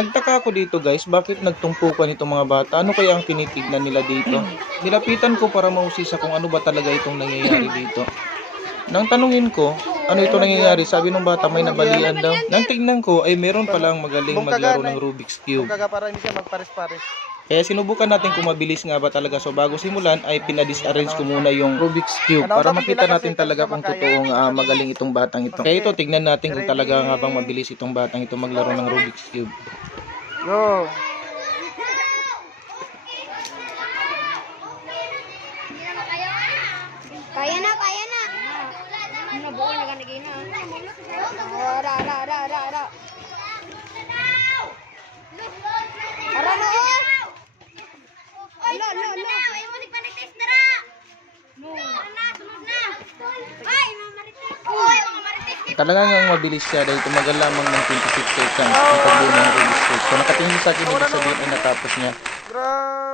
Nagtaka ako dito guys, bakit nagtumpukan itong mga bata? Ano kaya ang tinitignan nila dito? Nilapitan ko para mausisa kung ano ba talaga itong nangyayari dito. Nang tanungin ko, ano ito nangyayari? Sabi ng bata may nabalian daw. Nang tignan ko ay meron palang magaling maglaro ng Rubik's Cube. Para hindi siya magpares-pares. Kaya sinubukan natin kung mabilis nga ba talaga. So bago simulan ay pinadisarrange ko muna yung Rubik's Cube para makita natin talaga kung totoong magaling itong batang ito. Kaya ito, tignan natin kung talaga nga bang mabilis itong batang ito maglaro ng Rubik's Cube. Go! Kaya na. Nabuo na ganigay na. Ara. Ara no. Lo. Ay mo di panitis dara. No. Na, sunod na. Ay, marites. Oy, mga marites. Talaga nga mabilis siya dahil tumagal lamang ng 26 seconds ang pagbuo ng Rubik's Cube. So nakatingin sa akin, ibig sabihin ay natapos niya. Grabe!